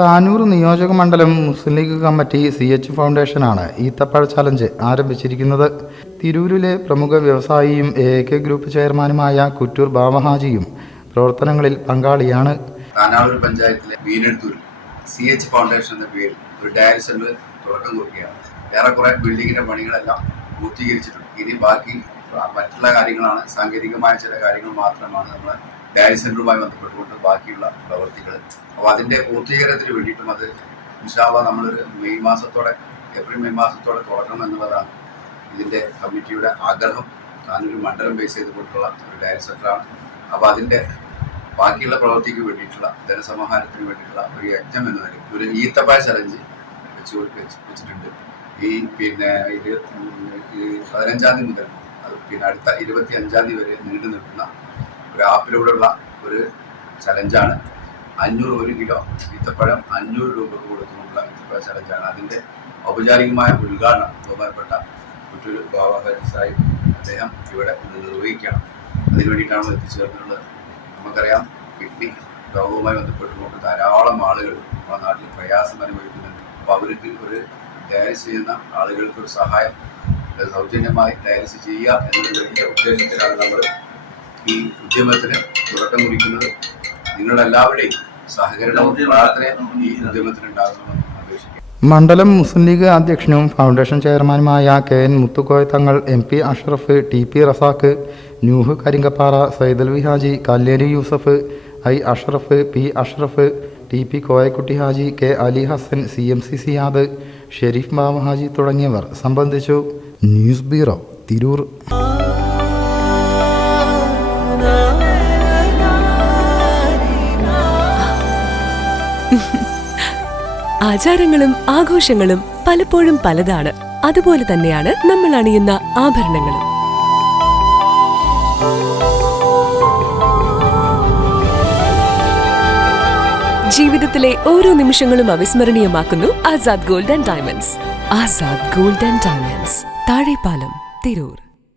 താനൂർ നിയോജക മണ്ഡലം മുസ്ലിം league committee CH ഫൗണ്ടേഷനാണ് ഈത്തപ്പഴ challenge ആരംഭിച്ചിരിക്കുന്നത്. തിരൂരിലെ പ്രമുഖ വ്യവസായിയും AK ഗ്രൂപ്പ് ചെയർമാനുമായ കുറ്റൂർ ബാവഹാജിയും പ്രവർത്തനങ്ങളിൽ പങ്കാളിയാണ്. താനൂർ പഞ്ചായത്തിലെ വീനെടുത്തൂർ CH ഫൗണ്ടേഷൻ എന്ന പേരിൽ ഒരു ഡയറി സെന്റർ തുടക്കം കുറിക്കുകയാണ്. ഏറെക്കുറെ ബിൽഡിങ്ങിന്റെ പണികളെല്ലാം പൂർത്തീകരിച്ചിട്ടുണ്ട്. ഇനി ബാക്കി മറ്റുള്ള കാര്യങ്ങളാണ്, സാങ്കേതികമായ ചില കാര്യങ്ങൾ മാത്രമാണ് നമ്മൾ ഡയറി സെന്ററുമായി ബന്ധപ്പെട്ടുകൊണ്ട് ബാക്കിയുള്ള പ്രവർത്തികൾ. അപ്പോൾ അതിൻ്റെ പൂർത്തീകരണത്തിന് വേണ്ടിയിട്ടും അത് ഇൻഷാ അല്ലാഹ് നമ്മളൊരു ഏപ്രിൽ മെയ് മാസത്തോടെ തുടങ്ങണം എന്നുള്ളതാണ് ഇതിൻ്റെ കമ്മിറ്റിയുടെ ആഗ്രഹം. താനൊരു മണ്ഡലം ബേസ് ചെയ്തുകൊണ്ടുള്ള ഒരു ഡയറി സെന്ററാണ്. അപ്പോൾ അതിൻ്റെ ബാക്കിയുള്ള പ്രവൃത്തിക്ക് വേണ്ടിയിട്ടുള്ള ധനസമാഹരണത്തിന് വേണ്ടിയിട്ടുള്ള ഒരു യജ്ഞം എന്ന നിലയിൽ ഒരു ഈത്തപ്പഴ ചലഞ്ച് വെച്ചിട്ടുണ്ട്. ഇത് 15-ാം തീയതി മുതൽ അടുത്ത 25-ാം തീയതി വരെ നീണ്ടു നിൽക്കുന്ന ഒരു ആപ്പിലൂടെയുള്ള ഒരു ചലഞ്ചാണ്. 1 കിലോ ഈത്തപ്പഴം 500 രൂപക്ക് കൊടുത്തുകൊണ്ടുള്ള ഈത്തപ്പഴ ചലഞ്ചാണ്. അതിൻ്റെ ഔപചാരികമായ ഉദ്ഘാടനം ബഹുമാനപ്പെട്ട കുറ്റൂർ ബാവഹാജി സാഹിബ് അദ്ദേഹം ഇവിടെ നിർവഹിക്കണം. അതിനുവേണ്ടിയിട്ടാണ് എത്തിച്ചേർന്നുള്ളത്. നമുക്കറിയാം, കിഡ്നി രോഗവുമായി ബന്ധപ്പെട്ടുകൊണ്ട് ധാരാളം ആളുകൾ നമ്മുടെ നാട്ടിൽ പ്രയാസം അനുഭവിക്കുന്നുണ്ട്. അപ്പോൾ അവർക്ക് ഒരു ഡയാലിസിസ് ചെയ്യുന്ന ആളുകൾക്ക് ഒരു സഹായം സൗജന്യമായി ഡയാലിസിസ് ചെയ്യുക എന്നൊരു വലിയ ഉദ്ദേശത്തിലാണ് നമ്മൾ ഈ ഉദ്യമത്തിന് തുടക്കം കുറിക്കുന്നത്. നിങ്ങളുടെ എല്ലാവരുടെയും സഹകരണവും പ്രാർത്ഥനയും ഈ ഉദ്യമത്തിനുണ്ടാകുമെന്ന് അപേക്ഷിക്കുന്നു. മണ്ഡലം മുസ്ലിം ലീഗ് അധ്യക്ഷനും ഫൗണ്ടേഷൻ ചെയർമാനുമായ KN Muthukoya Thangal, MP Ashraf, TP Razak, Nuh Karinkappara, Saidalvi Haji, Kalleri Yusuf, I Ashraf, P Ashraf, TP Koyakutty Haji, K Ali Hasan, CMC Siyad, Sharif Bavahaji തുടങ്ങിയവർ സംബന്ധിച്ചു. News bureau, Tirur. ആചാരങ്ങളും ആഘോഷങ്ങളും പലപ്പോഴും പലതാണ്. അതുപോലെ തന്നെയാണ് നമ്മൾ അണിയുന്ന ആഭരണങ്ങളും. ജീവിതത്തിലെ ഓരോ നിമിഷങ്ങളും അവിസ്മരണീയമാക്കുന്നു Azad gold and diamonds. Azad gold and diamonds, Thazhepalam, Tirur.